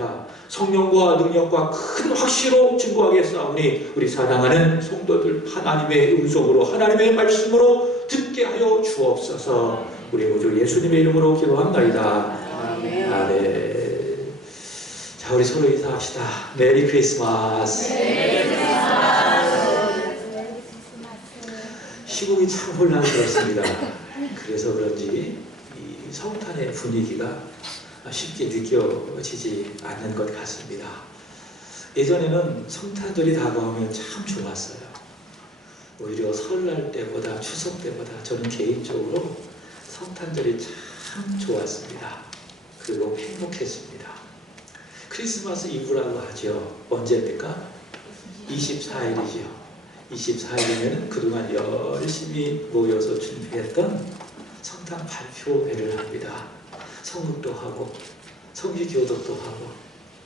아니라 성령과 능력과 큰 확신으로 증거하겠사오니 우리 사랑하는 성도들 하나님의 음성으로 하나님의 말씀으로 듣게 하여 주옵소서. 우리 구주 예수님의 이름으로 기도합나이다. 아멘. 아멘. 자, 우리 서로 인사합시다. 메리 크리스마스. 메리 크리스마스. 시국이 참 혼란스럽습니다. 그래서 그런지 이 성탄의 분위기가 쉽게 느껴지지 않는 것 같습니다. 예전에는 성탄절이 다가오면 참 좋았어요. 오히려 설날 때보다 추석 때보다 저는 개인적으로 성탄절이 참 좋았습니다. 그리고 행복했습니다. 크리스마스 이브라고 하죠. 언제입니까? 24일이죠. 24일이면 그동안 열심히 모여서 준비했던 성탄 발표회를 합니다. 성극도 하고 성지교독도 하고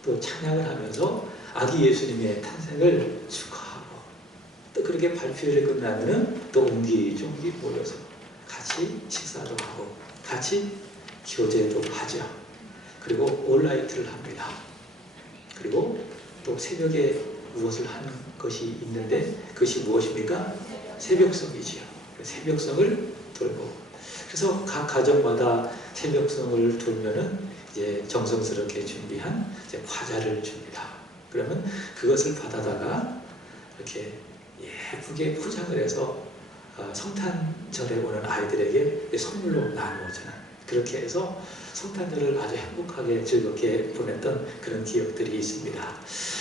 또 찬양을 하면서 아기 예수님의 탄생을 축하하고 또 그렇게 발표회를 끝나면 또 옹기종기 모여서 같이 식사도 하고 같이 교제도 하죠. 그리고 올라이트를 합니다. 그리고 또 새벽에 무엇을 하는 것이 있는데 그것이 무엇입니까? 새벽성이지요. 새벽성을 돌고 그래서 각 가정마다 새벽성을 돌면은 이제 정성스럽게 준비한 이제 과자를 줍니다. 그러면 그것을 받아다가 이렇게 예쁘게 포장을 해서 성탄절에 오는 아이들에게 선물로 나누어주는 그렇게 해서 성탄절을 아주 행복하게 즐겁게 보냈던 그런 기억들이 있습니다.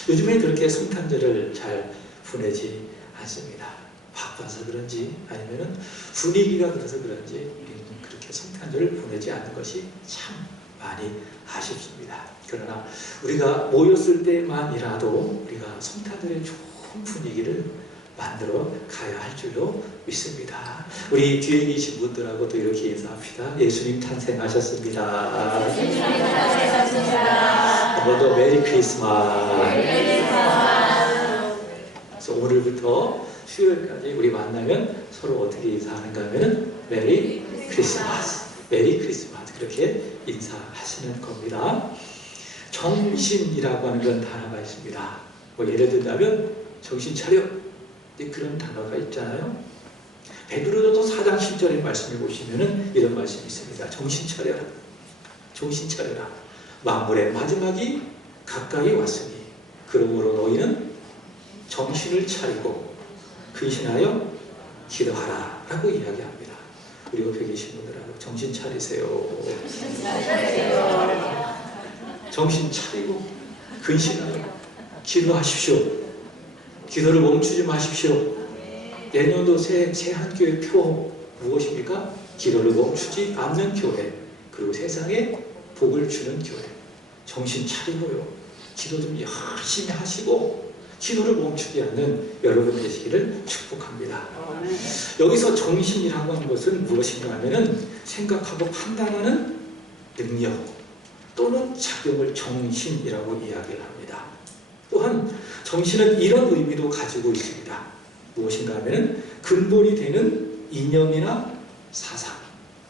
요즘에 그렇게 성탄절을 잘 보내지 않습니다. 바빠서 그런지 아니면은 분위기가 그래서 그런지 우리는 그렇게 성탄절을 보내지 않는 것이 참 많이 아쉽습니다. 그러나 우리가 모였을 때만이라도 우리가 성탄절의 좋은 분위기를 만들어 가야 할 줄로 믿습니다. 우리 뒤에 계신 분들하고도 이렇게 인사합시다. 예수님 탄생하셨습니다. 예수님 탄생하셨습니다. 한 번 더 메리 크리스마스. 메리 크리스마스. 그래서 오늘부터 수요일까지 우리 만나면 서로 어떻게 인사하는가 하면 메리 크리스마스. 메리 크리스마스. 그렇게 인사하시는 겁니다. 정신이라고 하는 그런 단어가 있습니다. 뭐 예를 들자면 정신 차려. 그런 단어가 있잖아요. 베드로전서 4장 10절의 말씀을 보시면은 이런 말씀이 있습니다. 정신 차려라. 정신 차려라. 만물의 마지막이 가까이 왔으니 그러므로 너희는 정신을 차리고 근신하여 기도하라 라고 이야기합니다. 우리 옆에 계신 분들하고 정신 차리세요. 정신 차리고 근신하여 기도하십시오. 기도를 멈추지 마십시오. 내년도 새 한교회 표 무엇입니까? 기도를 멈추지 않는 교회, 그리고 세상에 복을 주는 교회. 정신 차리고요. 기도 좀 열심히 하시고 기도를 멈추지 않는 여러분 되시기를 축복합니다. 여기서 정신이라고 하는 것은 무엇인가 하면은 생각하고 판단하는 능력 또는 작용을 정신이라고 이야기를 합니다. 또한 정신은 이런 의미도 가지고 있습니다. 무엇인가 하면 근본이 되는 이념이나 사상,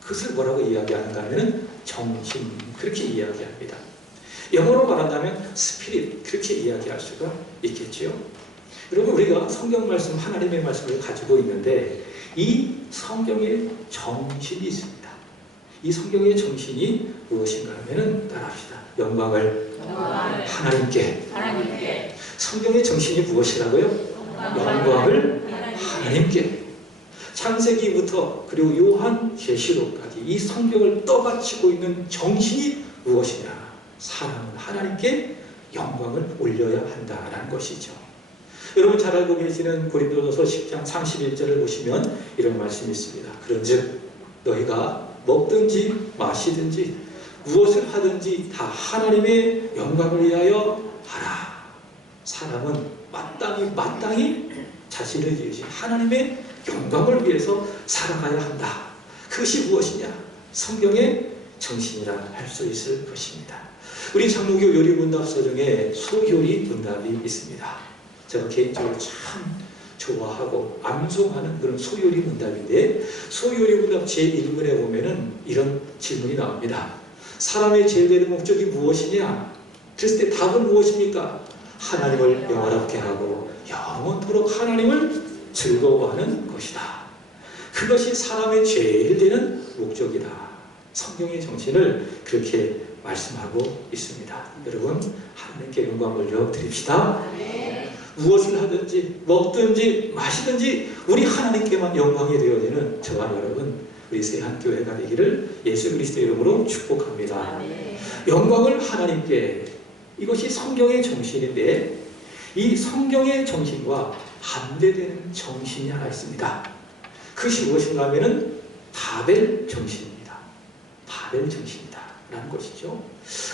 그것을 뭐라고 이야기하는가 하면 정신, 그렇게 이야기합니다. 영어로 말한다면 스피릿, 그렇게 이야기할 수가 있겠죠. 여러분, 우리가 성경 말씀, 하나님의 말씀을 가지고 있는데 이 성경의 정신이 있습니다. 이 성경의 정신이 무엇인가 하면 따라합시다. 영광을 하나님께. 성경의 정신이 무엇이라고요? 영광을 하나님께. 창세기부터 그리고 요한계시록까지 이 성경을 떠받치고 있는 정신이 무엇이냐? 사람은 하나님께 영광을 올려야 한다라는 것이죠. 여러분 잘 알고 계시는 고린도전서 10장 31절을 보시면 이런 말씀이 있습니다. 그런즉 너희가 먹든지 마시든지 무엇을 하든지 다 하나님의 영광을 위하여 하라. 사람은 마땅히 자신을 지으신 하나님의 영광을 위해서 살아가야 한다. 그것이 무엇이냐? 성경의 정신이라 할 수 있을 것입니다. 우리 장로교 요리문답서중에 소요리 문답이 있습니다. 제가 개인적으로 참 좋아하고 암송하는 그런 소요리 문답인데, 소요리 문답 제1문에 보면은 이런 질문이 나옵니다. 사람의 제일 되는 목적이 무엇이냐? 그랬을 때 답은 무엇입니까? 하나님을 영화롭게 하고 영원토록 하나님을 즐거워하는 것이다. 그것이 사람의 제일 되는 목적이다. 성경의 정신을 그렇게 말씀하고 있습니다. 여러분, 하나님께 영광 올려드립시다. 무엇을 하든지 먹든지 마시든지 우리 하나님께만 영광이 되어지는 저와 여러분, 우리 세한교회가 되기를 예수 그리스도의 이름으로 축복합니다. 영광을 하나님께, 이것이 성경의 정신인데 이 성경의 정신과 반대되는 정신이 하나 있습니다. 그것이 무엇인가 하면은 바벨 정신입니다. 바벨 정신이다 라는 것이죠.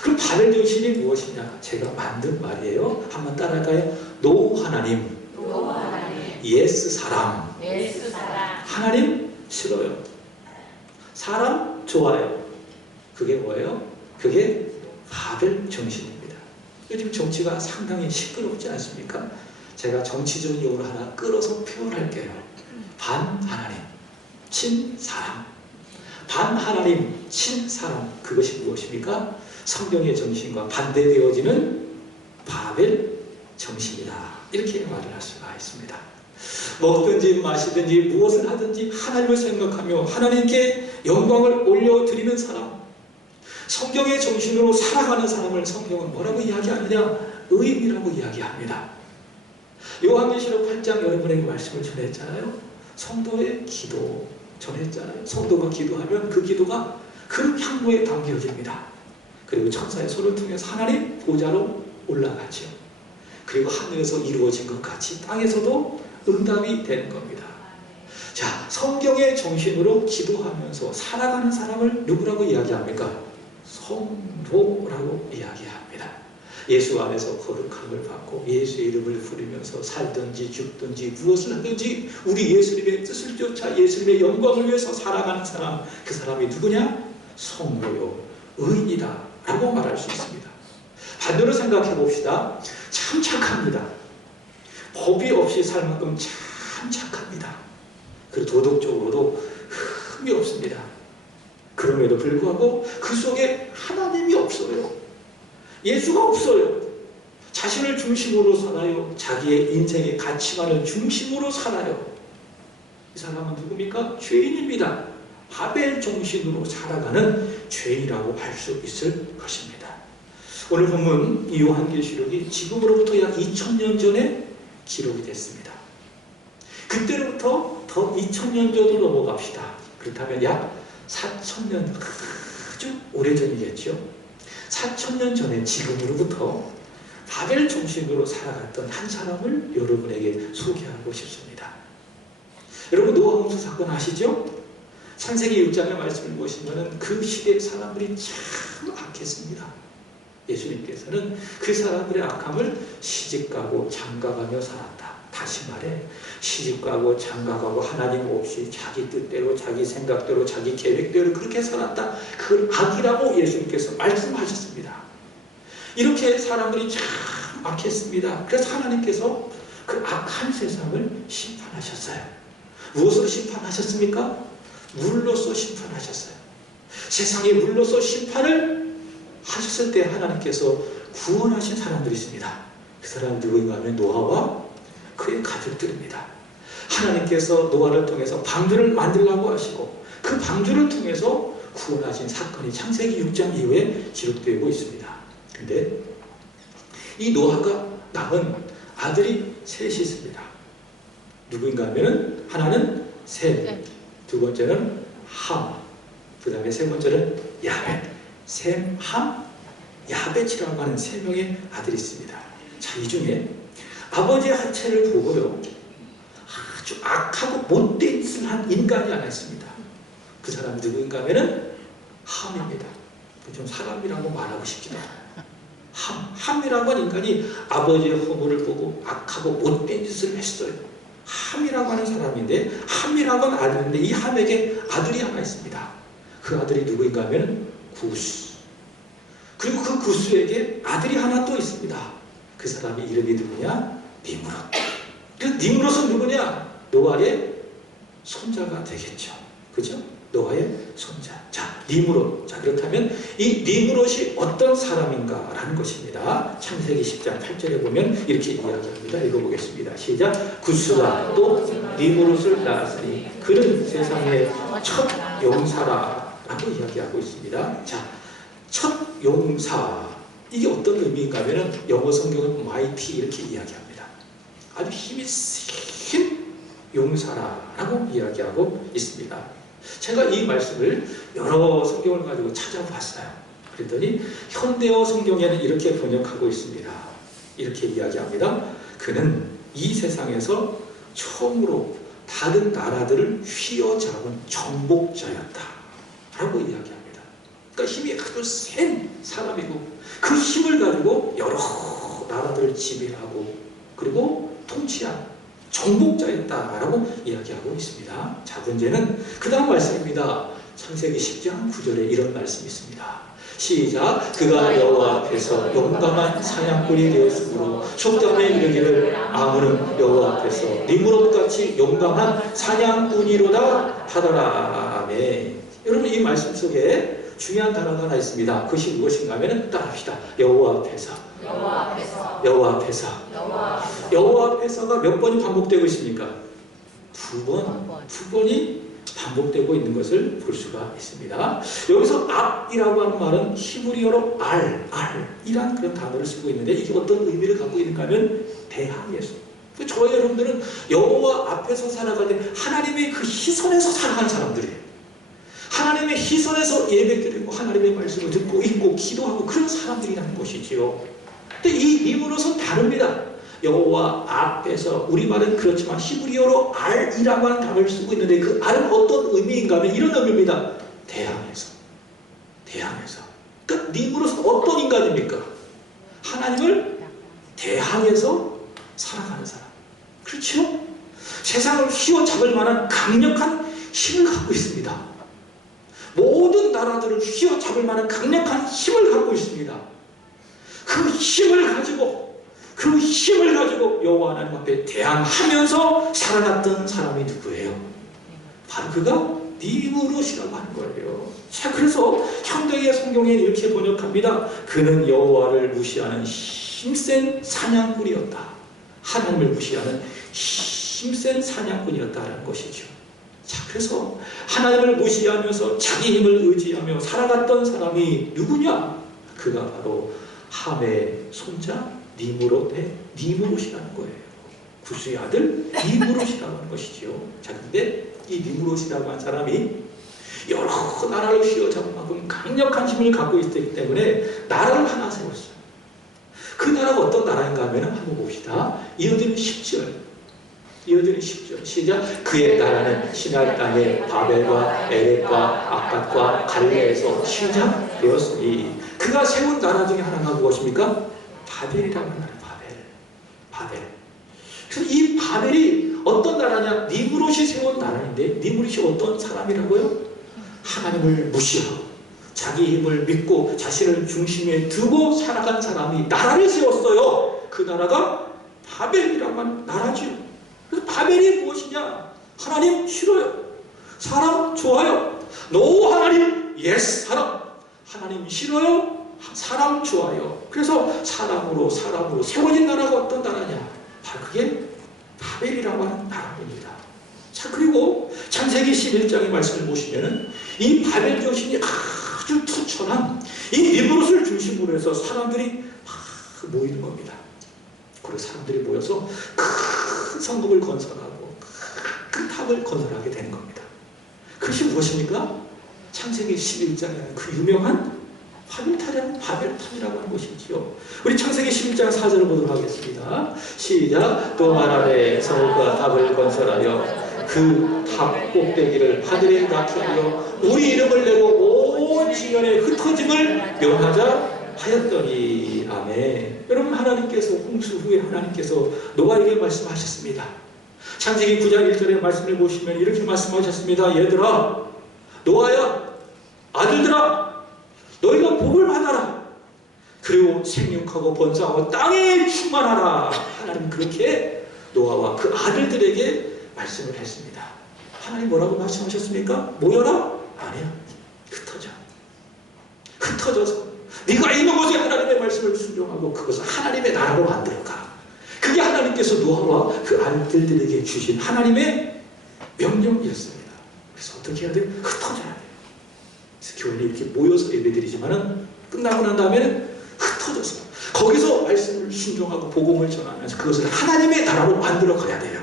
그럼 바벨 정신이 무엇이냐? 제가 만든 말이에요. 한번 따라할까요? 노 하나님, 예스 사람. 하나님 싫어요. 사람 좋아요. 그게 뭐예요? 그게 바벨 정신입니다. 요즘 정치가 상당히 시끄럽지 않습니까? 제가 정치적인 용어를 하나 끌어서 표현할게요. 반하나님, 친사람. 반하나님, 친사람. 그것이 무엇입니까? 성경의 정신과 반대되어지는 바벨 정신이다. 이렇게 말을 할 수가 있습니다. 먹든지 마시든지 무엇을 하든지 하나님을 생각하며 하나님께 영광을 올려드리는 사람, 성경의 정신으로 살아가는 사람을 성경은 뭐라고 이야기하느냐? 의인이라고 이야기합니다. 요한계시록 8장 여러분에게 말씀을 전했잖아요. 성도의 기도 전했잖아요. 성도가 기도하면 그 기도가 그 향로에 담겨집니다. 그리고 천사의 손을 통해서 하나님 보좌로 올라가죠. 그리고 하늘에서 이루어진 것 같이 땅에서도 응답이 되는 겁니다. 자, 성경의 정신으로 기도하면서 살아가는 사람을 누구라고 이야기합니까? 성도라고 이야기합니다. 예수 안에서 거룩함을 받고 예수의 이름을 부르면서 살든지 죽든지 무엇을 하든지 우리 예수님의 뜻을 쫓아 예수님의 영광을 위해서 살아가는 사람, 그 사람이 누구냐? 성도요, 의인이다 라고 말할 수 있습니다. 반대로 생각해 봅시다. 참 착합니다. 법이 없이 살 만큼 참 착합니다. 그리고 도덕적으로도 흠이 없습니다. 그럼에도 불구하고 그 속에 하나님이 없어요. 예수가 없어요. 자신을 중심으로 살아요. 자기의 인생의 가치관을 중심으로 살아요. 이 사람은 누굽니까? 죄인입니다. 바벨 정신으로 살아가는 죄인이라고 할 수 있을 것입니다. 오늘 본문 이 요한계시록이 지금으로부터 약 2000년 전에 기록이 됐습니다. 그때로부터 더 2000년 전으로 넘어갑시다. 그렇다면 약 4000년, 아주 오래전이겠죠. 4000년 전에 지금으로부터 바벨 정신으로 살아갔던 한 사람을 여러분에게 소개하고 싶습니다. 여러분 노아 홍수 사건 아시죠? 창세기 6장의 말씀을 보시면 그 시대의 사람들이 참 악했습니다. 예수님께서는 그 사람들의 악함을 시집가고 장가가며 살았다. 다시 말해 시집가고 장가가고 하나님 없이 자기 뜻대로 자기 생각대로 자기 계획대로 그렇게 살았다. 그걸 악이라고 예수님께서 말씀하셨습니다. 이렇게 사람들이 참 악했습니다. 그래서 하나님께서 그 악한 세상을 심판하셨어요. 무엇으로 심판하셨습니까? 물로서 심판하셨어요. 세상에 물로서 심판을 하셨을 때 하나님께서 구원하신 사람들이 있습니다. 그 사람은 누구인가 하면 노아와 그의 가족들입니다. 하나님께서 노아를 통해서 방주를 만들라고 하시고 그 방주를 통해서 구원하신 사건이 창세기 6장 이후에 기록되고 있습니다. 그런데 이 노아가 낳은 아들이 셋이 있습니다. 누구인가 하면 하나는 셈, 두 번째는 함, 그 다음에 세 번째는 야벳. 셈, 함, 야벳이라고 하는 세 명의 아들이 있습니다. 자, 이 중에 아버지의 하체를 보고요, 아주 악하고 못된 짓을 한 인간이 하나 있습니다. 그 사람이 누구인가 하면은 함입니다. 좀 사람이라고 말하고 싶지도 않아요. 함이라고 하는 인간이 아버지의 허물을 보고 악하고 못된 짓을 했어요. 함이라고 하는 사람인데, 함이라고 하는 아들인데 이 함에게 아들이 하나 있습니다. 그 아들이 누구인가 하면 구스. 그리고 그 구스에게 아들이 하나 또 있습니다. 그 사람이 이름이 누구냐? 니므롯. 그 니므롯은 누구냐? 노아의 손자가 되겠죠. 그죠? 노아의 손자. 자, 니므롯. 자, 그렇다면 이 니므롯이 어떤 사람인가라는 것입니다. 창세기 10장 8절에 보면 이렇게 이야기합니다. 읽어보겠습니다. 시작. 구스가 또 니므롯을 낳았으니 그는 세상의 첫 용사라라고 이야기하고 있습니다. 자, 첫 용사. 이게 어떤 의미인가 하면 영어 성경은 mighty 이렇게 이야기합니다. 아주 힘이 센 용사라고 이야기하고 있습니다. 제가 이 말씀을 여러 성경을 가지고 찾아봤어요. 그랬더니 현대어 성경에는 이렇게 번역하고 있습니다. 이렇게 이야기합니다. 그는 이 세상에서 처음으로 다른 나라들을 휘어잡은 정복자였다 라고 이야기합니다. 그러니까 힘이 아주 센 사람이고 그 힘을 가지고 여러 나라들을 지배하고 그리고 통치한 정복자였다라고 이야기하고 있습니다. 자, 문제는 그 다음 말씀입니다. 창세기 10장 9절에 이런 말씀이 있습니다. 시작. 그가 여호와 앞에서 용감한 사냥꾼이 되었으므로 속담에 이르기를 아무는 여호와 앞에서 니므롯같이 용감한 사냥꾼이로다 하더라. 아멘. 여러분, 이 말씀 속에 중요한 단어가 하나 있습니다. 그것이 무엇인가 하면 따라합시다. 여호와 앞에서. 여호와 앞에서. 여호와 앞에서. 여호와 앞에서가 몇 번이 반복되고 있습니까? 두 번이 반복되고 있는 것을 볼 수가 있습니다. 여기서 앞이라고 하는 말은 히브리어로 알이란 그런 단어를 쓰고 있는데 이게 어떤 의미를 갖고 있는가 하면 대항해서. 저와 여러분들은 여호와 앞에서 살아갈 때 하나님의 그 시선에서 살아가는 사람들이에요. 하나님의 시선에서 예배드리고 하나님의 말씀을 듣고 읽고 기도하고 그런 사람들이라는 것이지요. 근데 이 니므롯은 다릅니다. 여호와 앞에서, 우리말은 그렇지만 히브리어로 알이라고 하는 단어를 쓰고 있는데 그 알은 어떤 의미인가 하면 이런 의미입니다. 대항해서. 그러니까 니므롯은 어떤 인간입니까? 하나님을 대항해서 살아가는 사람. 그렇죠? 세상을 휘어잡을 만한 강력한 힘을 갖고 있습니다. 모든 나라들을 휘어잡을 만한 강력한 힘을 갖고 있습니다. 그 힘을 가지고 여호와 하나님 앞에 대항하면서 살아갔던 사람이 누구예요? 바로 그가 니므롯이라고 하는 거예요. 자, 그래서 현대의 성경에 이렇게 번역합니다. 그는 여호와를 무시하는 힘센 사냥꾼이었다. 하나님을 무시하는 힘센 사냥꾼이었다라는 것이죠. 자, 그래서 하나님을 무시하면서 자기 힘을 의지하며 살아갔던 사람이 누구냐? 그가 바로 함의 손자 니므롯이라는 거예요. 구스의 아들 니므롯이라고 하는 것이지요. 자, 근데 이 니므롯이라고 하는 사람이 여러 나라를 휘어잡을 만큼 강력한 힘을 갖고 있기 때문에 나라를 하나 세웠어요. 그 나라가 어떤 나라인가 하면 한번 봅시다. 이어지는 10절 시작. 그의 나라는 시날 땅의 바벨과 에렉과 아갓과 갈레에서 시작되었으니 그가 세운 나라 중에 하나가 무엇입니까? 바벨이라고 하는 바벨. 그래서 이 바벨이 어떤 나라냐? 니므롯이 세운 나라인데 니므롯이 어떤 사람이라고요? 하나님을 무시하고 자기 힘을 믿고 자신을 중심에 두고 살아간 사람이 나라를 세웠어요. 그 나라가 바벨이라고 하는 나라죠. 그래서 바벨이 무엇이냐? 하나님 싫어요. 사람 좋아요. 노 하나님 예스 사람. 하나님 싫어요. 사람 좋아요. 그래서 사람으로 세워진 나라가 어떤 나라냐? 바로 그게 바벨이라고 하는 나라입니다. 자, 그리고 창세기 11장의 말씀을 보시면은 이 바벨 정신이 아주 투철한 이 니므롯을 중심으로 해서 사람들이 막 모이는 겁니다. 그리고 사람들이 모여서 큰 성읍을 건설하고 큰 탑을 건설하게 되는 겁니다. 그것이 무엇입니까? 창세기 11장에는 그 유명한 바벨탑이라고 하는 것이지요. 우리 창세기 11장 4절을 보도록 하겠습니다. 시작. 또 만화에 성읍과 탑을 건설하여 그 탑 꼭대기를 하늘에 낮추며 우리 이름을 내고 온 지면에 흩어짐을 명하자 하였더니. 아멘. 여러분, 하나님께서 홍수 후에 하나님께서 노아에게 말씀하셨습니다. 창세기 9장 1절의 말씀을 보시면 이렇게 말씀하셨습니다. 얘들아, 노아야, 아들들아, 너희가 복을 받아라. 그리고 생육하고 번성하고 땅에 충만하라. 하나님 그렇게 노아와 그 아들들에게 말씀을 했습니다. 하나님 뭐라고 말씀하셨습니까? 모여라, 아니야. 흩어져서 네가 있는 곳에 하나님의 말씀을 순종하고 그것을 하나님의 나라로 만들어가. 그게 하나님께서 노아와 그 아들들에게 주신 하나님의 명령이었습니다. 그래서 어떻게 해야 돼요? 흩어져야 돼요. 그래서 교회는 이렇게 모여서 예배드리지만은 끝나고 난 다음에는 흩어져서 거기서 말씀을 순종하고 복음을 전하면서 그것을 하나님의 나라로 만들어 가야 돼요.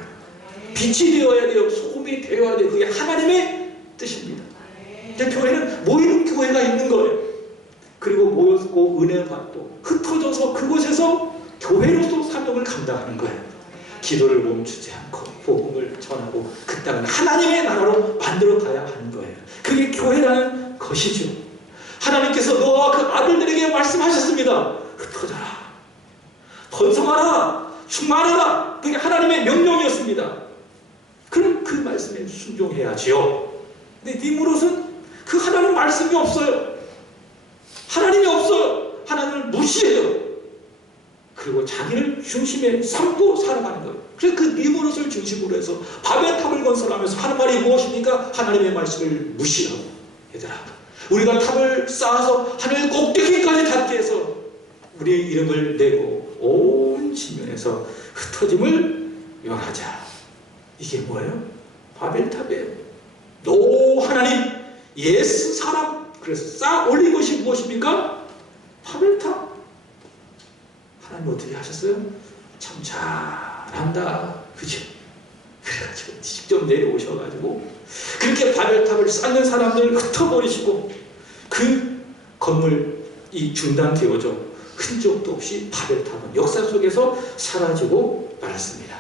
빛이 되어야 돼요. 소금이 되어야 돼요. 그게 하나님의 뜻입니다. 이제 교회는 모이는 교회가 있는 거예요. 그리고 모여서 은혜 받고 흩어져서 그곳에서 교회로서 사명을 감당하는 거예요. 기도를 멈추지 않고 복음을 전하고 그 땅을 하나님의 나라로 만들어 가야 하는 거예요. 그게 교회라는 것이죠. 하나님께서 너와 그 아들들에게 말씀하셨습니다. 흩어져라. 번성하라. 충만하라. 그게 하나님의 명령이었습니다. 그럼 그 말씀에 순종해야지요. 근데 니무롯은 그 하나님 말씀이 없어요. 하나님이 없어요. 하나님을 무시해요. 그리고 자기를 중심에 삼고 살아가는 거예요. 그래서 그 니무롯을 중심으로 해서 바벨탑을 건설하면서 하는 말이 무엇입니까? 하나님의 말씀을 무시하고. 얘들아, 우리가 탑을 쌓아서 하늘 꼭대기까지 닿게 해서 우리의 이름을 내고 온 지면에서 흩어짐을 면하자. 이게 뭐예요? 바벨탑이에요. 오 하나님, 예스 사람. 그래서 쌓아 올린 것이 무엇입니까? 바벨탑. 하나님 어떻게 하셨어요? 참 잘한다. 그죠? 그래가지고 직접 내려오셔가지고 그렇게 바벨탑을 쌓는 사람들을 흩어버리시고 그 건물이 중단되어져 흔적도 없이 바벨탑은 역사 속에서 사라지고 말았습니다.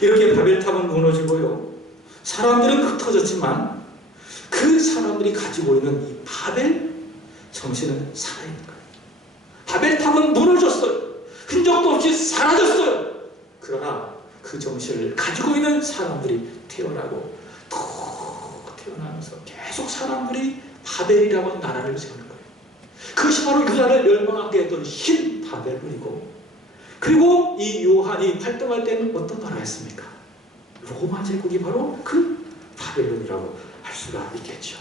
이렇게 바벨탑은 무너지고요. 사람들은 흩어졌지만 그 사람들이 가지고 있는 이 바벨 정신은 살아있는 거예요. 바벨탑은 무너졌어요. 흔적도 없이 사라졌어요. 그러나 그 정신을 가지고 있는 사람들이 태어나고 또 태어나면서 계속 사람들이 바벨이라고 나라를 세우는 거예요. 그것이 바로 유다를 멸망하게 했던 신 바벨론이고, 그리고 이 요한이 활동할 때는 어떤 나라였습니까? 로마 제국이 바로 그 바벨론이라고 할 수가 있겠죠.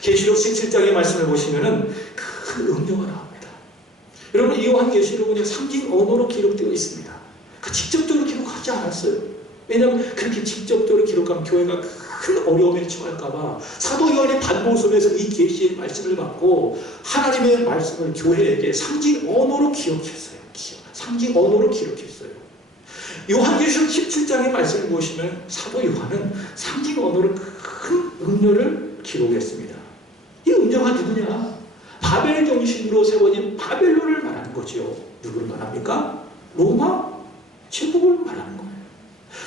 계시록 17장의 말씀을 보시면은 큰 음료가 나옵니다. 여러분, 이 요한계시록은 상징 언어로 기록되어 있습니다. 그 직접적으로 기록하지 않았어요. 왜냐하면 그렇게 직접적으로 기록하면 교회가 큰 어려움에 처할까봐 사도 요한이 반복서면서 이 계시의 말씀을 받고 하나님의 말씀을 교회에게 상징 언어로 기록했어요. 상징 언어로 기록했어요. 요한계시록 17장의 말씀을 보시면 사도 요한은 상징 언어로 큰 음료를 기록했습니다. 이 음료가 누구냐? 바벨 정신으로 세워진 바벨론을 말하는 거죠. 누구를 말합니까? 로마 제국을 말하는 거예요.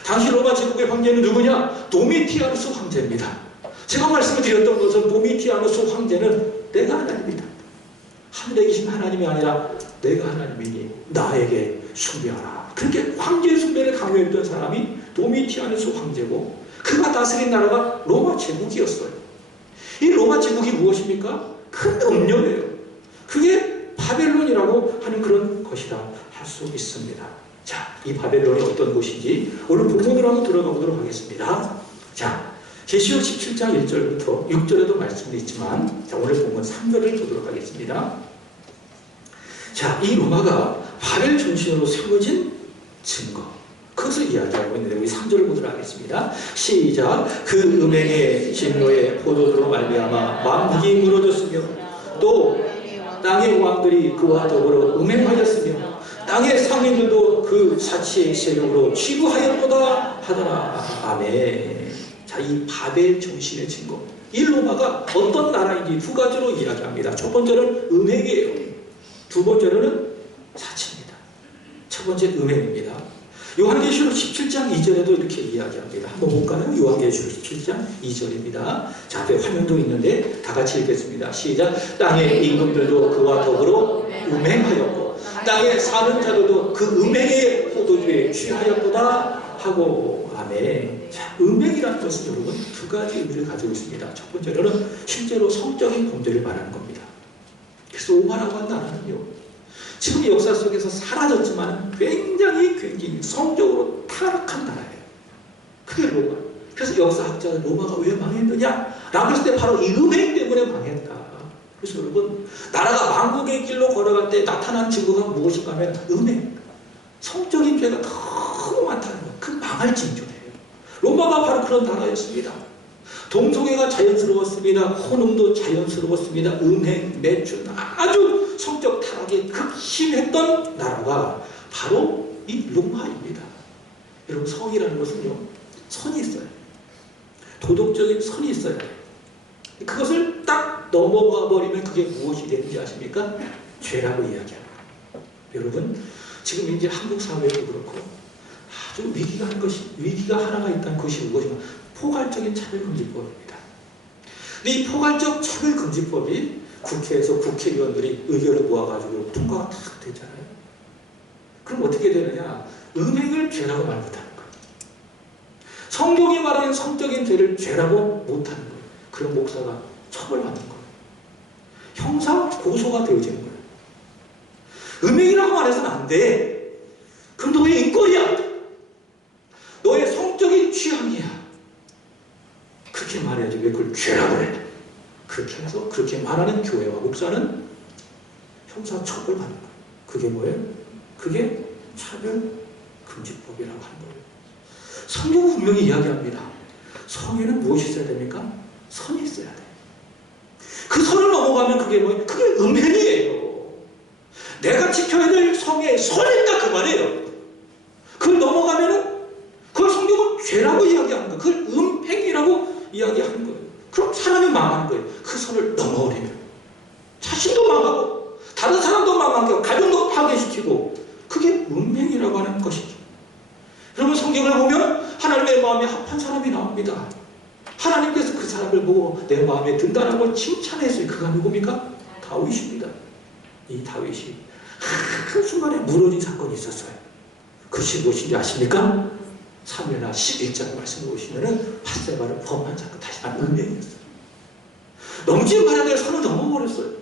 당시 로마 제국의 황제는 누구냐? 도미티아누스 황제입니다. 제가 말씀을 드렸던 것은 도미티아누스 황제는 내가 하나님이다. 하늘에 계신 하나님이 아니라 내가 하나님이니 나에게 숭배하라. 그렇게 황제 숭배를 강요했던 사람이 도미티아누스 황제고, 그가 다스린 나라가 로마 제국이었어요. 이 로마 제국이 무엇입니까? 큰 음료예요. 그게 바벨론이라고 하는 그런 것이라 할 수 있습니다. 자, 이 바벨론이 어떤 곳인지 오늘 본문으로 한번 들어가 보도록 하겠습니다. 자, 계시록 17장 1절부터 6절에도 말씀이 있지만, 자, 오늘 본문 3절을 보도록 하겠습니다. 자, 이 로마가 바벨 중심으로 세워진 증거, 그것을 이야기하고 있는데 우리 3절을 보도록 하겠습니다. 시작. 그 음행의 진노의 포도주로 말미암아 만국이 무너졌으며 또 땅의 왕들이 그와 더불어 음행하였으며 땅의 상인들도 그 사치의 세력으로 취부하였도다 하더라. 아멘. 자, 이 바벨 정신의 증거, 이 로마가 어떤 나라인지 두 가지로 이야기합니다. 첫 번째는 음행이에요. 두 번째로는 사치입니다. 첫 번째 음행입니다. 요한계시록 17장 2절에도 이렇게 이야기합니다. 한번 볼까요? 요한계시록 17장 2절입니다. 자, 앞에 화면도 있는데 다 같이 읽겠습니다. 시작. 땅의 임금들도 그와 더불어 음행하였고 땅에 사는 자들도 그 음행의 포도주에 취하였도다 하고. 아멘. 자, 음행이라는 것은 여러분 두 가지 의미를 가지고 있습니다. 첫 번째로는 실제로 성적인 범죄를 말하는 겁니다. 그래서 로마라고 한 나라는요, 지금 역사 속에서 사라졌지만 굉장히 성적으로 타락한 나라예요. 그게 로마. 그래서 역사학자는 로마가 왜 망했느냐? 라고 했을 때 바로 이 음행 때문에 망했다. 그래서 여러분, 나라가 망국의 길로 걸어갈 때 나타난 증거가 무엇인가 하면 음행, 성적인 죄가 너무 많다는 거예요. 그 망할 징조예요. 로마가 바로 그런 나라였습니다. 동성애가 자연스러웠습니다. 혼음도 자연스러웠습니다. 음행, 매춘, 아주 성적 타락이 극심했던 나라가 바로 이 로마입니다. 여러분, 성이라는 것은요, 선이 있어요. 도덕적인 선이 있어요. 그것을 딱 넘어가 버리면 그게 무엇이 되는지 아십니까? 죄라고 이야기합니다. 여러분, 지금 이제 한국 사회도 그렇고 아주 위기가 하나가 있다는 것이 무엇이냐? 포괄적인 차별금지법입니다. 근데 이 포괄적 차별금지법이 국회에서 국회의원들이 의견을 모아가지고 통과가 딱 되잖아요. 그럼 어떻게 되느냐? 음행을 죄라고 말 못하는 거예요. 성경이 말하는 성적인 죄를 죄라고 못하는 거예요. 그런 목사가 처벌받는 거예요. 형사 고소가 되어지는 거예요. 음행이라고 말해서는 안 돼. 그럼 너의 인권이야. 너의 성적인 취향이야. 그렇게 말해야지. 왜 그걸 죄라고 해? 그렇게 해서 그렇게 말하는 교회와 목사는 형사 처벌받는 거예요. 그게 뭐예요? 그게 차별금지법이라고 하는 거예요. 성경은 분명히 이야기합니다. 성에는 무엇이 있어야 됩니까? 선이 있어야 돼. 그 선을 넘어가면 그게 뭐예요? 그게 음행이에요. 내가 지켜야 될 성에 선이 있다 그 말이에요. 그걸 넘어가면은 그걸 성경은 죄라고 이야기하는 거예요. 그걸 음행이라고 이야기하는 거예요. 그럼 사람이 망하는 거예요. 그 선을 넘어버리면 자신도 망하고 다른 사람도 망하게 하고 가정도 파괴시키고 그게 음행이라고 하는 것이죠. 여러분, 성경을 보면 하나님의 마음에 합한 사람이 나옵니다. 하나님께서 그 사람을 보고 내 마음에 든다라고 칭찬했어요. 그가 누굽니까? 다윗입니다. 이 다윗이 그 순간에 무너진 사건이 있었어요. 그것이 무엇인지 아십니까? 사무엘하 11장 말씀을 보시면은 밧세바를 범한 사건, 다시 말하면 음행이었어요. 넘지 말아야 될 선을 넘어버렸어요.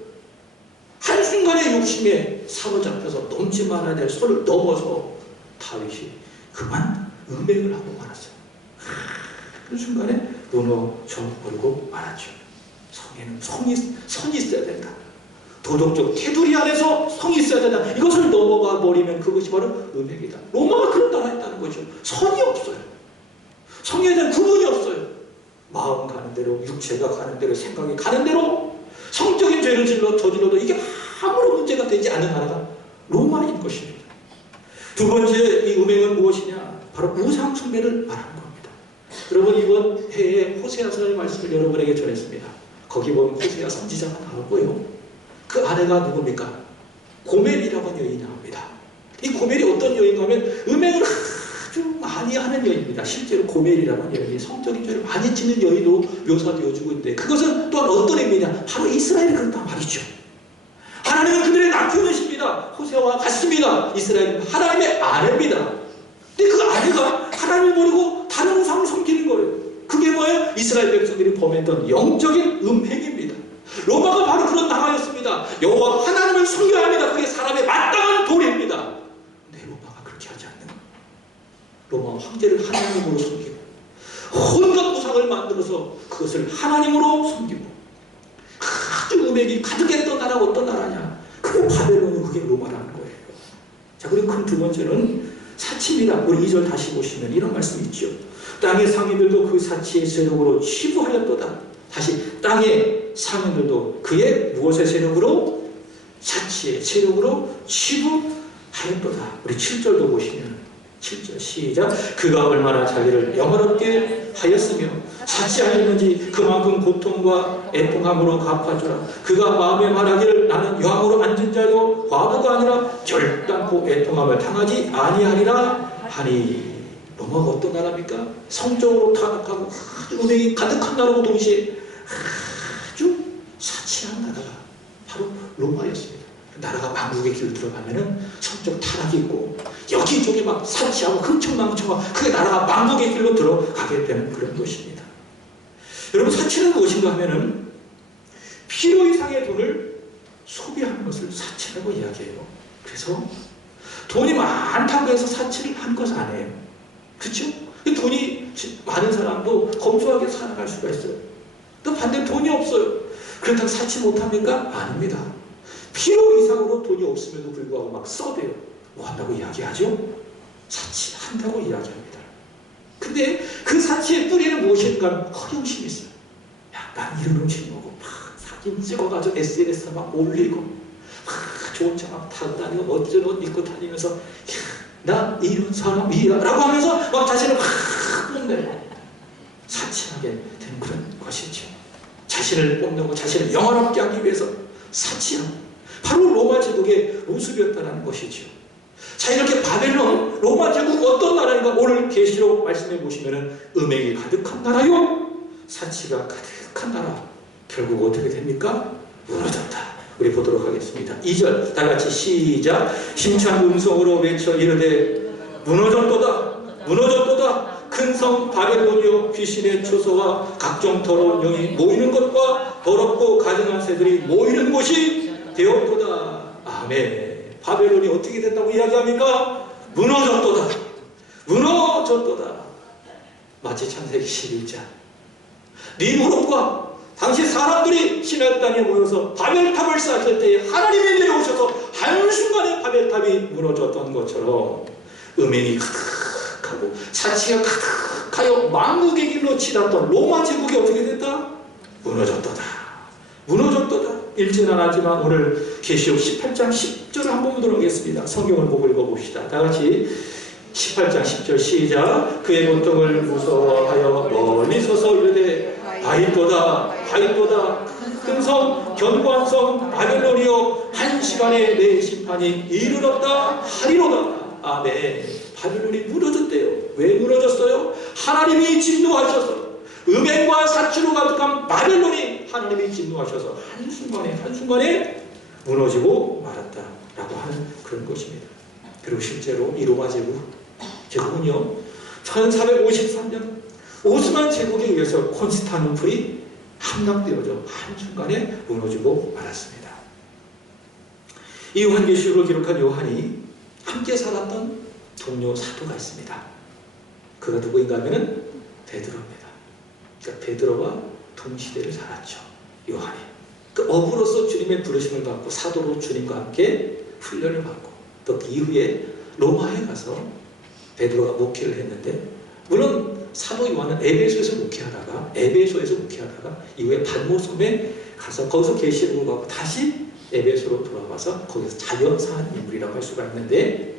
한순간의 욕심에 사로잡혀서 넘지 말아야 될 선을 넘어서 다윗이 그만 음행을 하고 말았어요. 그 순간에 무너져 버리고 말았죠. 성에는 선이 있어야 된다. 도덕적 테두리 안에서 성이 있어야 된다. 이것을 넘어가 버리면 그것이 바로 음행이다. 로마가 그런 나라였다는 거죠. 선이 없어요. 성에 대한 구분이 없어요. 마음 가는 대로, 육체가 가는 대로, 생각이 가는 대로 성적인 죄를 저질러도 이게 아무런 문제가 되지 않는 나라가 로마인 것입니다. 두 번째, 이 음행은 무엇이냐? 바로 우상 숭배를 말하는 겁니다. 여러분, 이번 해에 호세아서의 말씀을 여러분에게 전했습니다. 거기 보면 호세아 선지자가 나오고요. 그 아내가 누굽니까? 고멜이라고 하는 여인이 나옵니다. 이 고멜이 어떤 여인가 하면 음행을 아주 많이 하는 여인입니다. 실제로 고멜이라고 하는 여인이 성적인 죄를 많이 짓는 여인으로 묘사되어지고 있는데 그것은 또한 어떤 의미냐? 바로 이스라엘이 그렇단 말이죠. 하나님은 그들의 남편이십니다. 호세아와 같습니다. 이스라엘은 하나님의 아내입니다. 근데 그 아내가 하나님을 버리고 다른 우상을 섬기는 거예요. 그게 뭐예요? 이스라엘 백성들이 범했던 영적인 음행입니다. 로마가 바로 그런 나라였습니다. 여호와 하나님을 섬겨야 합니다. 그게 사람의 마땅한 도리입니다. 근데 로마가 그렇게 하지 않는 거예요. 로마 황제를 하나님으로 섬기고 온갖 우상을 만들어서 그것을 하나님으로 섬기고 아주 음행이 가득했던 나라가 어떤 나라냐? 그게 바벨론이고 그게 로마라는 거예요. 자, 그리고 큰 두 번째는 사치입니다. 우리 2절 다시 보시면 이런 말씀이 있죠. 땅의 상인들도 그 사치의 세력으로 취부하였도다. 다시 땅의 상인들도 그의 무엇의 세력으로? 사치의 세력으로 취부하였도다. 우리 7절도 보시면 7절 시작. 그가 얼마나 자기를 영화롭게 하였으며 사치하였는지 그만큼 고통과 애통함으로 갚아주라. 그가 마음에 말하기를 나는 여왕으로 앉은 자요 과부가 아니라 결단코 애통함을 당하지 아니하리라 하니. 로마가 어떤 나라입니까? 성적으로 타락하고 아주 은행이 가득한 나라고 동시에 아주 사치한 나라가 바로 로마였습니다. 나라가 망국의 길을 들어가면은 성적 타락이 있고 여기저기 막 사치하고 흥청망청하고 그게 나라가 망국의 길로 들어가게 되는 그런 것입니다. 여러분, 사치는 무엇인가 하면은 필요 이상의 돈을 소비하는 것을 사치라고 이야기해요. 그래서 돈이 많다고 해서 사치를 한 것은 아니에요. 그렇죠? 돈이 많은 사람도 검소하게 살아갈 수가 있어요. 또 반대로 돈이 없어요. 그렇다고 사치 못합니까? 아닙니다. 필요 이상으로 돈이 없음에도 불구하고 막 써대요. 뭐 한다고 이야기하죠? 사치한다고 이야기합니다. 근데 그 사치의 뿌리는 무엇인가? 허영심이 있어요. 야, 난 이런 음식 먹고 막 사진 찍어가지고 SNS에 막 올리고 막 좋은 차 막 타고 다니고 멋진 옷 입고 다니면서 야, 나 이런 사람이야 라고 하면서 막 자신을 막 뽐내고 사치하게 된 그런 것이죠. 자신을 뽐내고 자신을 영화롭게 하기 위해서 사치하고 바로 로마 제국의 모습이었다는 것이죠. 자, 이렇게 바벨론, 로마 제국 어떤 나라인가? 오늘 계시록 말씀해 보시면은 음행이 가득한 나라요, 사치가 가득한 나라. 결국 어떻게 됩니까? 무너졌다. 우리 보도록 하겠습니다. 2절 다 같이 시작. 힘찬 음성으로 외쳐 이르되 무너졌도다 무너졌도다. 큰 성 바벨론이요, 귀신의 초소와 각종 더러운 영이 모이는 것과 더럽고 가증한 새들이 모이는 곳이 되었도다. 아멘. 바벨론이 어떻게 됐다고 이야기합니까? 무너졌도다 무너졌도다. 마치 창세기 11장 니무롯과 당시 사람들이 신의 땅에 모여서 바벨탑을 쌓을 때에 하나님이 내려오셔서 한순간에 바벨탑이 무너졌던 것처럼 음행이 가득하고 사치가 가득하여 망국의 길로 치닫던 로마 제국이 어떻게 됐다? 무너졌도다 무너졌도다. 읽지는 않았지만 오늘 계시록 18장 10절을 한번 보도록 하겠습니다. 성경을 보고 읽어봅시다. 다 같이 18장 10절 시작. 그의 고통을 무서워하여 멀리 서서 이르되 바윗도다 바윗도다 큰 성 견고한 성 바벨론이여 한 시간에 내 심판이 이르렀다 하리로다. 아멘. 바벨론이 무너졌대요. 왜 무너졌어요? 하나님이 진노하셔서 음행과 사치로 가득한 바벨론이 하나님이 진노하셔서 한순간에 무너지고 말았다라고 하는 그런 것입니다. 그리고 실제로 이 로마 제국은요 1453년 오스만 제국에 의해서 콘스탄티노플이 함락되어져 한순간에 무너지고 말았습니다. 이 요한계시록을 기록한 요한이 함께 살았던 동료 사도가 있습니다. 그가 누구인가 하면은 베드로입니다. 그러니까 베드로와 동시대를 살았죠. 요한이. 그 어부로서 주님의 부르심을 받고 사도로 주님과 함께 훈련을 받고 또 그 이후에 로마에 가서 베드로가 목회를 했는데, 물론 사도 요한은 에베소에서 목회하다가 이후에 반모섬에 가서 거기서 계시록을 받고 다시 에베소로 돌아와서 거기서 자연사한 인물이라고 할 수가 있는데,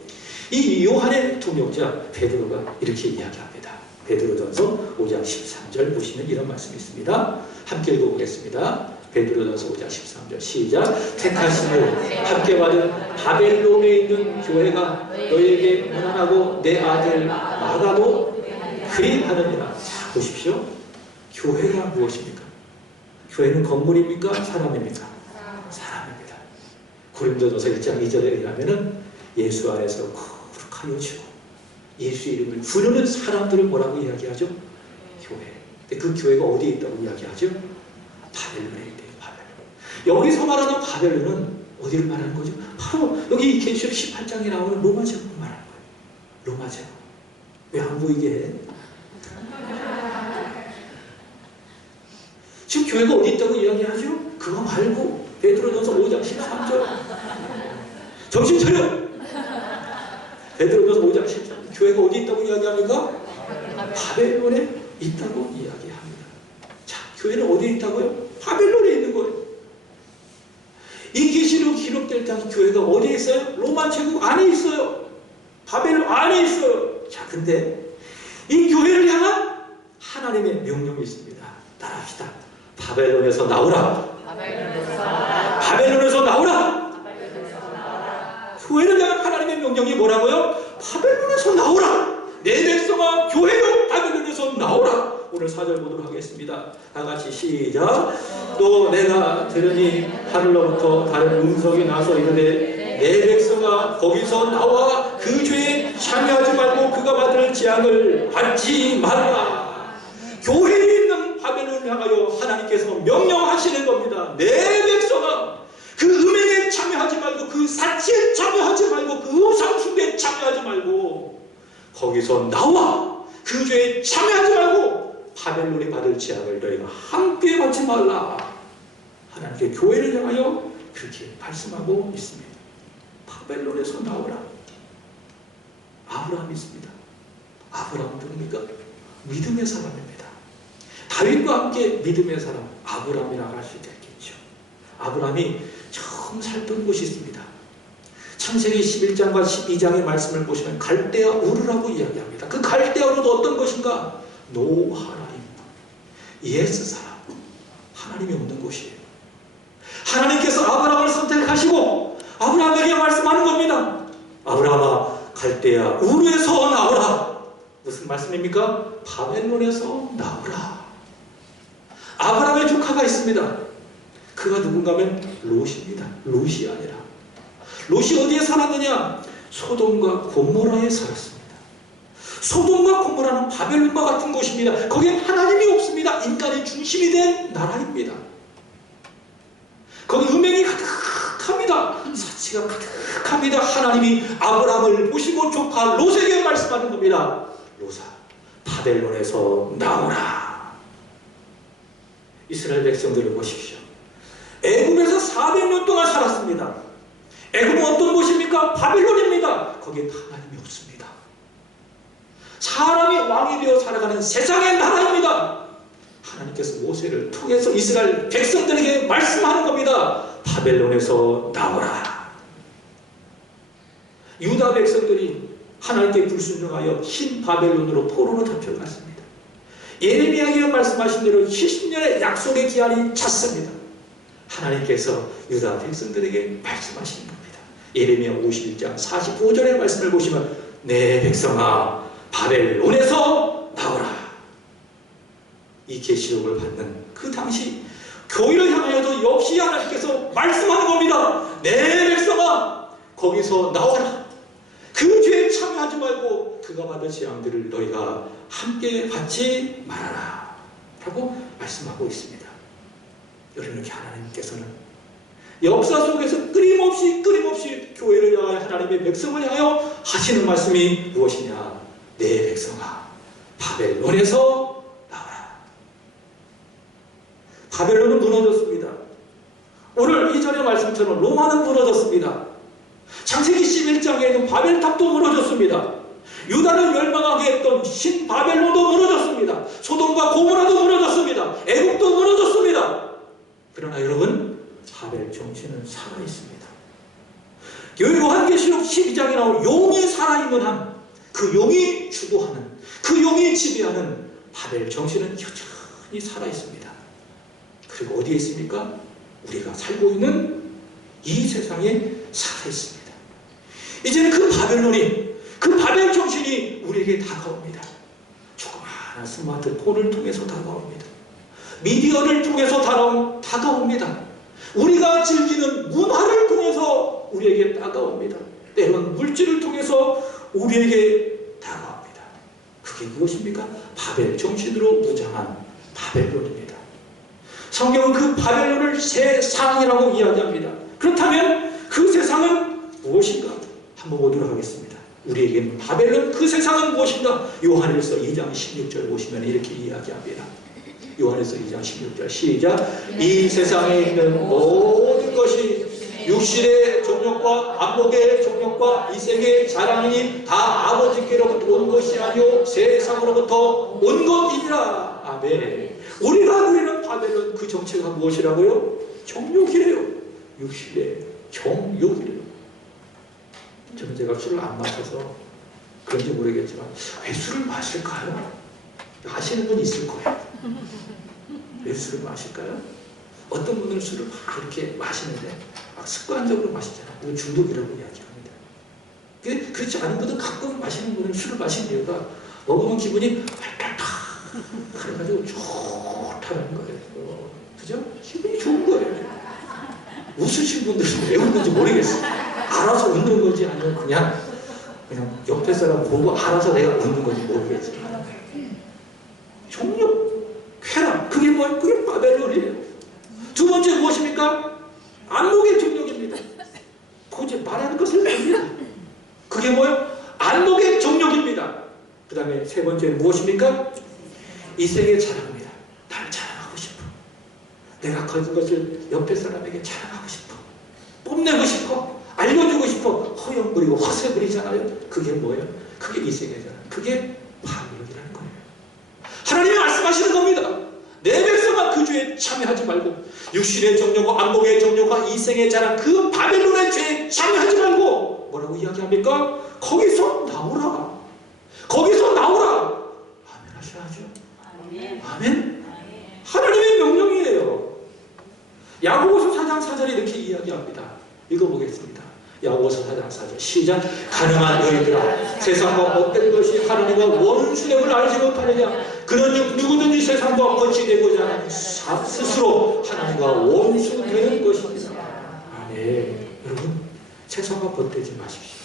이 요한의 동역자 베드로가 이렇게 이야기합니다. 베드로전서 5장 13절 보시면 이런 말씀이 있습니다. 함께 읽어보겠습니다. 베드로전서 5장 13절 시작. 택하심을 함께 받은 바벨론에 있는 교회가 너희에게 문안하고 내 아들 마가도 그리하느니라. 보십시오. 교회가 무엇입니까? 교회는 건물입니까? 사람입니까? 사람입니다. 고린도전서 1장 2절에 의하면 예수 안에서 거룩하여 지고 예수 이름을 부르는 사람들을 뭐라고 이야기하죠? 교회. 근데 그 교회가 어디에 있다고 이야기하죠? 바벨론에 있대요. 바벨론. 여기서 말하는 바벨론은 어디를 말하는 거죠? 바로 여기 계시록 18장에 나오는 로마 제국을 말하는 거예요. 로마 제국. 왜 안 보이게 해? 지금 교회가 어디 있다고 이야기하죠? 그거 말고 베드로전서 5장 13절. 정신 차려! 베드로전서 5장 13절. 교회가 어디 있다고 이야기합니까? 바벨론에 있다고 이야기합니다. 자, 교회는 어디에 있다고요? 바벨론에 있는 거예요. 이 계시록 기록될 때 교회가 어디에 있어요? 로마 제국 안에 있어요. 바벨론 안에 있어요. 자, 근데 이 교회를 향한 하나님의 명령이 있습니다. 따라합시다. 바벨론에서 나오라. 바벨론에서 나오라. 교회를 향한 하나님의 명령이 뭐라고요? 바벨론에서 나오라. 내 백성아 교회로 바벨론에서 나오라. 오늘 4절 보도록 하겠습니다. 다 같이 시작. 또 내가 들으니 하늘로부터 다른 음성이 나서 이르되 내 백성아 거기서 나와 그 죄에 참여하지 말고 그가 받을 재앙을 받지 말라. 교회에 있는 바벨론을 향하여 하나님께서 명령하시는 겁니다. 내 백성아 그 음행에 참여하지 말고 그 사치에 참여하지 말고 그 우상 숭배에 참여하지 말고 거기서 나와. 그 죄에 참여하지 말고 바벨론이 받을 재앙을 너희가 함께 받지 말라. 하나님께 교회를 향하여 그렇게 말씀하고 있습니다. 바벨론에서 나오라. 아브라함이 있습니다. 아브라함은 누굽니까? 믿음의 사람입니다. 다윗과 함께 믿음의 사람 아브라함이라고 할 수 있겠죠. 아브라함이 처음 살던 곳이 있습니다. 창세기 11장과 12장의 말씀을 보시면 갈대아 우르라고 이야기합니다. 그 갈대아 우르도 어떤 것인가? 노하라임, 예스 사람, 하나님이 없는 곳이에요. 하나님께서 아브라함을 선택하시고 아브라함에게 말씀하는 겁니다. 아브라함아, 갈대아 우르에서 나오라. 무슨 말씀입니까? 바벨론에서 나오라. 아브라함의 조카가 있습니다. 그가 누군가 하면 롯입니다. 롯이 아니라. 롯이 어디에 살았느냐? 소돔과 고모라에 살았습니다. 소돔과 고모라는 바벨론과 같은 곳입니다. 거기엔 하나님이 없습니다. 인간이 중심이 된 나라입니다. 거기 음행이 가득합니다. 사치가 가득합니다. 하나님이 아브라함을 보시고 조카 롯에게 말씀하는 겁니다. 롯아, 바벨론에서 나오라. 이스라엘 백성들을 보십시오. 애굽에서 400년 동안 살았습니다. 애굽은 어떤 곳입니까? 바벨론입니다. 거기에 하나님이 없습니다. 사람이 왕이 되어 살아가는 세상의 나라입니다. 하나님께서 모세를 통해서 이스라엘 백성들에게 말씀하는 겁니다. 바벨론에서 나오라. 유다 백성들이 하나님께 불순종하여 신 바벨론으로 포로로 잡혀갔습니다. 예레미야에게 말씀하신 대로 70년의 약속의 기한이 찼습니다. 하나님께서 유다 백성들에게 말씀하시는 겁니다. 예레미야 51장 45절의 말씀을 보시면 내 백성아 바벨론에서 나오라. 이 계시록을 받는 그 당시 교회를 향하여도 역시 하나님께서 말씀하는 겁니다. 내 백성아 거기서 나오라. 그 죄에 참여하지 말고 그가 받을 재앙들을 너희가 함께 받지 말아라 라고 말씀하고 있습니다. 여러분, 이렇게 하나님께서는 역사 속에서 끊임없이 교회를 향하여 하나님의 백성을 향하여 하시는 말씀이 무엇이냐? 내 백성아 바벨론에서 나와라. 바벨론은 무너졌습니다. 오늘 이 절의 말씀처럼 로마는 무너졌습니다. 창세기 11장에는 바벨탑도 무너졌습니다. 유다를 멸망하게 했던 신 바벨론도 무너졌습니다. 소돔과 고모라도 무너졌습니다. 애국도 무너졌습니다. 그러나 여러분, 바벨 정신은 살아있습니다. 요한계시록 12장에 나온 용이 살아있는 한, 그 용이 주도하는, 그 용이 지배하는 바벨 정신은 여전히 살아있습니다. 그리고 어디에 있습니까? 우리가 살고 있는 이 세상에 살아있습니다. 이제는 그 바벨론이, 그 바벨 정신이 우리에게 다가옵니다. 조그마한 스마트폰을 통해서 다가옵니다. 미디어를 통해서 다가옵니다. 우리가 즐기는 문화를 통해서 우리에게 다가옵니다. 때로는 물질을 통해서 우리에게 다가옵니다. 그게 무엇입니까? 바벨 정신으로 무장한 바벨론입니다. 성경은 그 바벨론을 세상이라고 이야기합니다. 그렇다면 그 세상은 무엇인가? 한번 보도록 하겠습니다. 우리에게 바벨론 그 세상은 무엇인가? 요한일서 2장 16절 보시면 이렇게 이야기합니다. 요한일서 2장 16절 시작. 이 세상에 있는 모든 것이 육신의 정욕과 안목의 정욕과 이 세계의 자랑이니 다 아버지께로부터 온 것이 아니오 세상으로부터 온 것이니라. 아멘. 우리가 누리는 바벨론 그 정체가 무엇이라고요? 정욕이래요. 육신의 정욕이래요. 저는 제가 술을 안 마셔서 그런지 모르겠지만 왜 술을 마실까요? 아시는 분 있을 거예요. 왜 술을 마실까요? 어떤 분은 술을 막 이렇게 마시는데 막 습관적으로 마시잖아요. 그건 중독이라고 이야기합니다. 그렇지 않은 분은 가끔 마시는 분은 술을 마시는 이유가 먹으면 기분이 활달탁 그래가지고 좋다는 거예요. 그죠? 기분이 좋은 거예요. 웃으신 분들은 왜 웃는지 모르겠어요. 알아서 웃는 건지 아니면 그냥 옆에 사람 보고 알아서 내가 웃는 건지 모르겠지만 정욕, 쾌락, 그게 뭐예요? 그게 바벨론이에요. 두 번째 무엇입니까? 안목의 정욕입니다. 도저히 말하는 것을 모릅니다. 그게 뭐예요? 안목의 정욕입니다. 그 다음에 세 번째는 무엇입니까? 이생의 자랑입니다. 나를 자랑하고 싶어. 내가 가진 것을 옆에 사람에게 자랑하고 싶어. 뽐내고 싶어. 알려주고 싶어. 허영 부리고 허세 부리잖아요. 그게 뭐예요? 그게 이생의 자랑. 그게 반역이라는 거예요. 하나님이 말씀하시는 겁니다. 내 백성아 그 죄에 참여하지 말고, 육신의 정욕과 안목의 정욕과 이생의 자랑, 그 바벨론의 죄에 참여하지 말고 뭐라고 이야기합니까? 거기서 나오라. 거기서 나오라. 아멘 하셔야죠. 아멘. 하나님의 명령이에요. 야고보서 4장 4절에 이렇게 이야기합니다. 읽어보겠습니다. 야고보서 4장 4절 시작. 가늠한 너희들아, 세상과 못된 것이 하나님과 원수됨을 알지 못하느냐? 그런 누구든지 세상과 거치되고자 하는 스스로 하나님과 원수되는 것입니다. 아멘. 여러분, 세상과 벗되지 마십시오.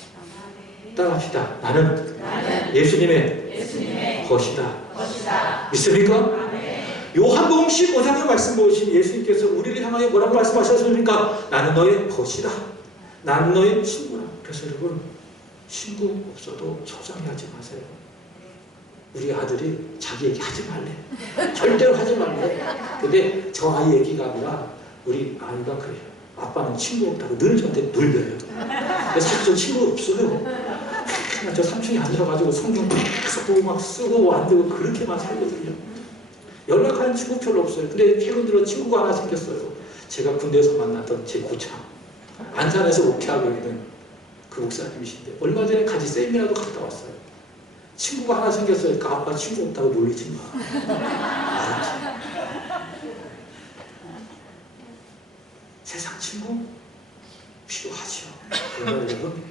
따라합시다. 나는 예수님의 것이다. 믿습니까? 요한복음 15장의 말씀 보시면 예수님께서 우리를 향하여 뭐라고 말씀하셨습니까? 나는 너의 것이다. 나는 너의 친구라. 그래서 여러분, 친구 없어도 초장하지 마세요. 우리 아들이 자기 얘기 하지 말래. 절대로 하지 말래. 근데 저 아이 얘기가 아니라 우리 아이가 그래요. 아빠는 친구 없다고 늘 저한테 놀려요. 사실 저 친구 없어요. 저 삼촌이 앉아가지고 성경 계속 보고 막 쓰고 안 되고 그렇게만 살거든요. 연락하는 친구 별로 없어요. 근데 최근 들어 친구가 하나 생겼어요. 제가 군대에서 만났던 제 고참. 안산에서 목회하고 있는 그 목사님이신데 얼마 전에 같이 세미나도 갔다 왔어요. 친구가 하나 생겼어요. 그러니까 아빠 친구 없다고 놀리지 마. 세상 친구 필요하죠. 여러분,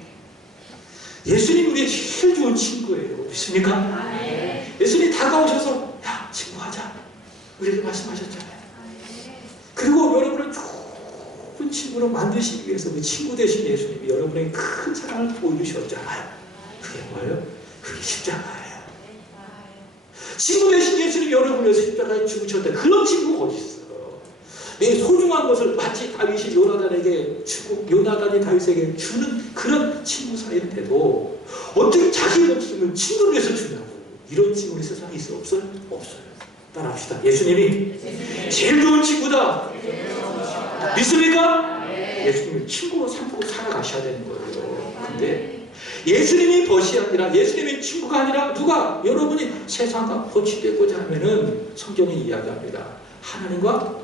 예수님 우리의 제일 좋은 친구예요. 믿습니까? 예수님 다가오셔서 야 친구하자. 우리에게 말씀하셨잖아요. 그리고 여러분을 좋은 친구로 만드시기 위해서 그 친구 되신 예수님이 여러분에게 큰 사랑을 보여주셨잖아요. 그게 뭐예요? 그게 십자가예요. 친구 되신 예수님이 여러분을 위해서 십자가에 죽으셨다. 그런 친구가 어디 있어요? 내 소중한 것을 마치 다윗이 요나단에게 주고 요나단이 다윗에게 주는 그런 친구 사이인데도 어떻게 자기 목숨을 친구를 위해서 주냐고. 이런 친구 우리 세상에 있어? 없어요? 없어요. 따라합시다. 예수님이 제일 좋은 친구다. 믿습니까? 예수님을 친구로 삼고 살아가셔야 되는 거예요. 근데 예수님이 벗이 아니라, 예수님이 친구가 아니라 누가? 여러분이 세상과 벗이 되고자 하면은 성경이 이야기합니다. 하나님과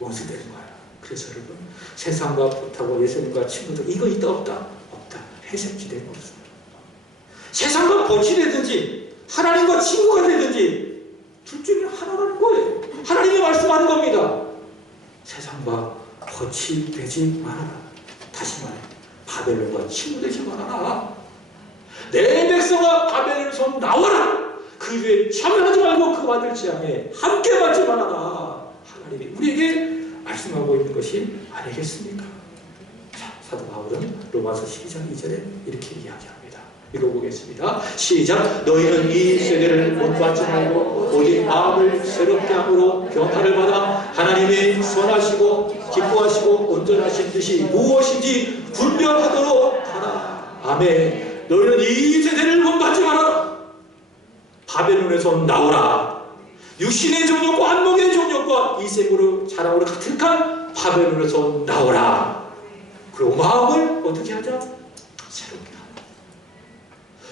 원수 되는 거예요. 그래서 여러분, 세상과 벗하고 예수님과 친구들 이거 있다 없다? 없다. 회색지대는 없습니다. 세상과 벗이 되든지 하나님과 친구가 되든지 둘 중에 하나라는 거예요. 하나님이 말씀하는 겁니다. 세상과 벗이 되지 말아라. 다시 말해, 바벨론과 친구 되지 말아라. 내 백성아 바벨론에서 나와라. 그 죄에 참여하지 말고 그 받을 재앙에 함께 받지 말아라. 하나님이 우리에게 말씀하고 있는 것이 아니겠습니까? 자, 사도 바울은 로마서 12장 2절에 이렇게 이야기합니다. 읽어보겠습니다. 시작. 너희는 이 세대를 본받지 말고 오직 마음을 새롭게 함으로 변화를 받아 하나님의 선하시고 기뻐하시고 온전하신 뜻이 무엇인지 분별하도록 하라. 아멘. 너희는 이 세대를 본받지 말아라. 바벨론에서 나오라. 육신의 정욕과 안목의 정욕과 이생으로 자랑으로 가득한 바벨론에서 나오라. 그리고 마음을 어떻게 하자? 새롭게 하라.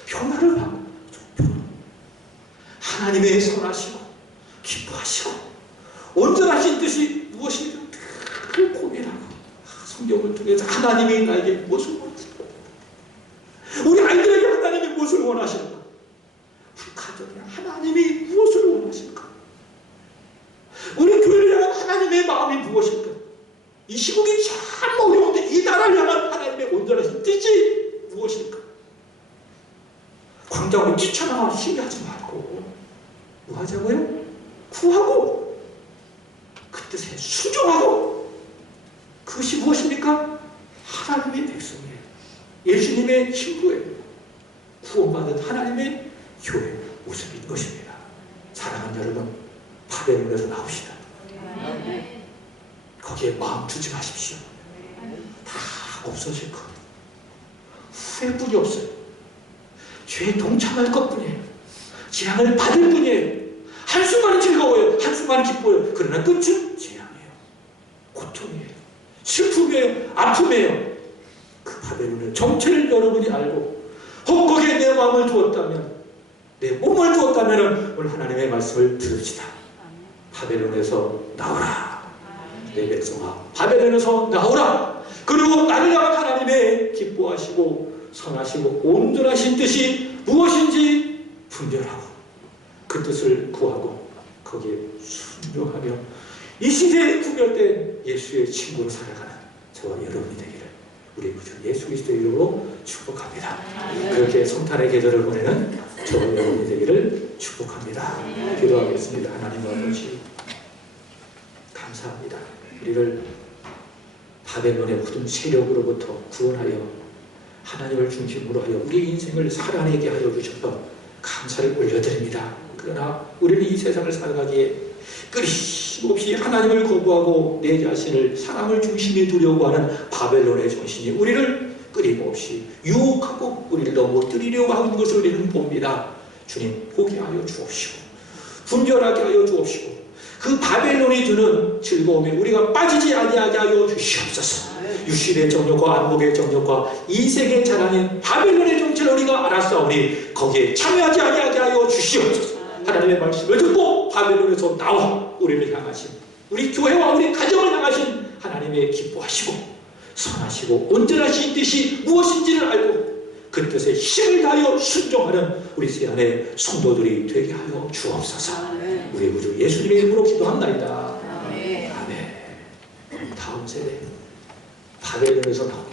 변화를 하고 하나님의 선하시고 기뻐하시고 온전하신 뜻이 무엇인지 늘 고민하고 성경을 통해서 하나님이 나에게 무엇을 원하실까? 우리 아이들에게 하나님이 무엇을 원하실까? 우리 가정에 하나님이 무엇을 원하실까? 우리 교회를 향한 하나님의 마음이 무엇일까? 이 시국이 참 어려운데 이 나라를 향한 하나님의 온전하신 뜻이 무엇일까? 광장으로 뛰쳐나와 시위하지 말고 뭐 하자고요? 구하고 그 뜻에 순종하고. 그것이 무엇입니까? 하나님의 백성이에요. 예수님의 친구예요. 구원받은 하나님의 교회 모습인 것입니다. 사랑하는 여러분, 바벨론에서 나오시다. 거기에 마음 두지 마십시오. 다 없어질 겁니다. 후회뿐이 없어요. 죄에 동참할 것뿐이에요. 재앙을 받을 뿐이에요. 한순간은 즐거워요. 한순간은 기뻐요. 그러나 끝은 재앙이에요. 고통이에요. 슬픔이에요. 아픔이에요. 그 바벨론의 정체를 여러분이 알고 거기에 내 마음을 두었다면, 내 몸을 두었다면 오늘 하나님의 말씀을 들읍시다. 바벨론에서 나오라. 내 백성아, 바벨론에서 나오라. 그리고 나를 향한 하나님의 기뻐하시고 선하시고 온전하신 뜻이 무엇인지 분별하고 그 뜻을 구하고 거기에 순종하며 이 시대에 구별된 예수의 친구로 살아가는 저와 여러분이 되기를 우리 구주 예수 그리스도의 이름으로 축복합니다. 그렇게 성탄의 계절을 보내는 저와 여러분이 되기를 축복합니다. 기도하겠습니다. 하나님 아버지, 감사합니다. 우리를 바벨론의 모든 세력으로부터 구원하여 하나님을 중심으로 하여 우리 인생을 살아내게 하여 주셔서 감사를 올려드립니다. 그러나 우리는 이 세상을 살아가기에 끊임없이 하나님을 거부하고 내 자신을 사람을 중심에 두려고 하는 바벨론의 정신이 우리를 끊임없이 유혹하고 우리를 넘어뜨리려고 하는 것을 우리는 봅니다. 주님, 포기하여 주옵시고 분별하게 하여 주옵시고 그 바벨론이 주는 즐거움에 우리가 빠지지 아니하게 하여 주시옵소서. 유실의 정욕과 안목의 정욕과 이색의 자랑인 바벨론의 정체를 우리가 알았사오니 거기에 참여하지 아니하게 하여 주시옵소서. 하나님의 말씀을 듣고 바벨론에서 나와 우리를 향하신, 우리 교회와 우리 가정을 향하신 하나님의 기뻐하시고 선하시고 온전하신 뜻이 무엇인지를 알고 그 뜻에 힘을 다하여 순종하는 우리 세안의 성도들이 되게 하여 주옵소서. 우리 구주 예수님의 이름으로 기도합나이다. 아멘. 다음 세대 바벨론에서 나옵니다.